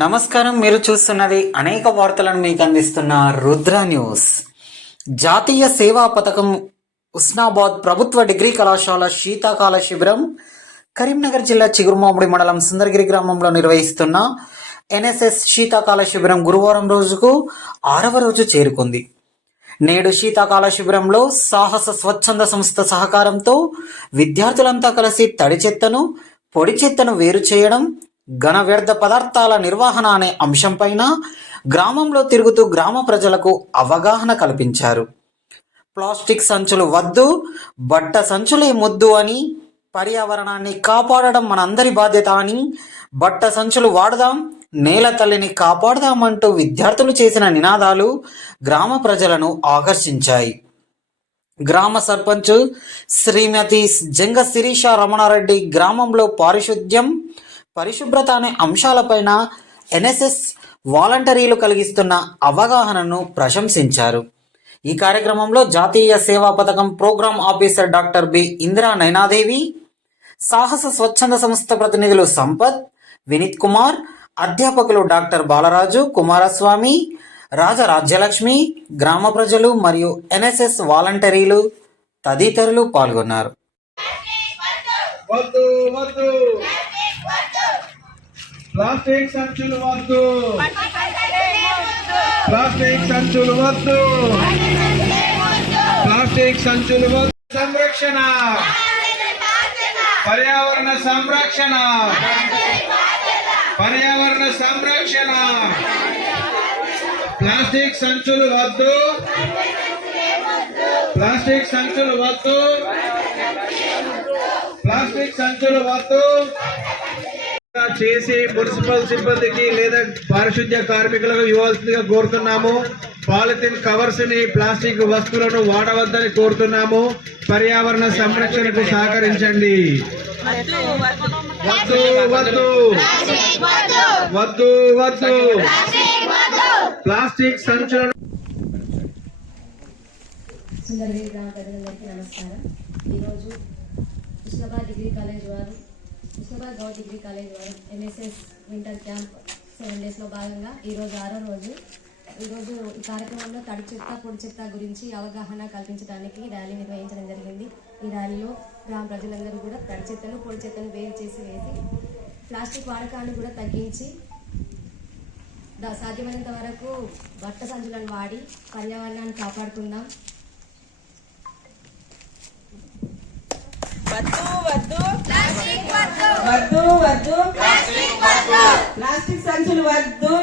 నమస్కారం మీరు చూస్తున్నది అనేక వార్తలను మీకు అందిస్తున్న రుద్ర న్యూస్. జాతీయ సేవా పథకం ఉస్నాబాద్ ప్రభుత్వ డిగ్రీ కళాశాల శీతాకాల శిబిరం కరీంనగర్ జిల్లా చిగురుమామిడి మండలం సుందరగిరి గ్రామంలో నిర్వహిస్తున్న ఎన్ఎస్ఎస్ శీతాకాల శిబిరం గురువారం రోజుకు ఆరవ రోజు చేరుకుంది. నేడు శీతాకాల శిబిరంలో సాహస స్వచ్ఛంద సంస్థ సహకారంతో విద్యార్థులంతా కలిసి తడి చెత్తను పొడి చెత్తను వేరు చేయడం ఘన వ్యర్థ పదార్థాల నిర్వహణ అనే అంశంపైన గ్రామంలో తిరుగుతూ గ్రామ ప్రజలకు అవగాహన కల్పించారు. ప్లాస్టిక్ సంచులు వద్దు బట్ట సంచులే ముద్దు అని పర్యావరణాన్ని కాపాడడం మనందరి బాధ్యత అని బట్ట సంచులు వాడదాం నేల తల్లిని కాపాడదామంటూ విద్యార్థులు చేసిన నినాదాలు గ్రామ ప్రజలను ఆకర్షించాయి. గ్రామ సర్పంచ్ శ్రీమతి జంగ శిరీష రమణారెడ్డి గ్రామంలో పారిశుద్ధ్యం పరిశుభ్రత అనే అంశాలపైన ఎన్ఎస్ఎస్ వాలంటరీలు కలిగిస్తున్న అవగాహనను ప్రశంసించారు. ఈ కార్యక్రమంలో జాతీయ సేవా పథకం programme officer doctor B. Indira Nainadevi సాహస స్వచ్ఛంద సంస్థ ప్రతినిధులు సంపత్ వినీత్ కుమార్ అధ్యాపకులు డాక్టర్ బాలరాజు కుమారస్వామి రాజ రాజ్యలక్ష్మి గ్రామ ప్రజలు మరియు ఎన్ఎస్ఎస్ వాలంటరీలు తదితరులు పాల్గొన్నారు. ప్లాస్టిక్ సంచులు వద్దు. ప్లాస్టిక్ సంచులు వద్దు. ప్లాస్టిక్ సంచులు వద్దు. సంరక్షణ. పర్యావరణ సంరక్షణ. పర్యావరణ సంరక్షణ. ప్లాస్టిక్ సంచులు వద్దు. ప్లాస్టిక్ సంచులు వద్దు. ప్లాస్టిక్ సంచులు వద్దు. చేసి మున్సిపల్ సిబ్బందికి లేదా పారిశుద్ధ్య కార్మికులకు ఇవ్వాల్సిందిగా కోరుతున్నాము. పాలిథిన్ కవర్స్ని ప్లాస్టిక్ వస్తువులను వాడవద్దని కోరుతున్నాము. పర్యావరణ సంరక్షణకు సహకరించండి. వద్దు వద్దు వద్దు. వద్దు. ప్లాస్టిక్ సంచులను నమస్కారం. ఈరోజు కృష్ణబాద్ డిగ్రీ కాలేజ్ వారు కృష్ణబాద్ గౌడ్ డిగ్రీ కాలేజ్ వారు ఎంఎస్ఎస్ వింటర్ క్యాంప్ సెవెన్ డేస్లో భాగంగా ఈరోజు ఆరో రోజు. ఈరోజు ఈ కార్యక్రమంలో తడి చెత్త పొడి చెత్త గురించి అవగాహన కల్పించడానికి ర్యాలీ నిర్వహించడం జరిగింది. ఈ ర్యాలీలో గ్రామ ప్రజలందరూ కూడా తడి చెత్తను పొడి చెత్తను వేరు చేసి వేసి ప్లాస్టిక్ వాడకాన్ని కూడా తగ్గించి సాధ్యమైనంత వరకు బట్ట సంచులను వాడి పర్యావరణాన్ని కాపాడుకుందాం. వద్దు వద్దు. వద్దు వద్దు. ప్లాస్టిక్ సంచులు వద్దు.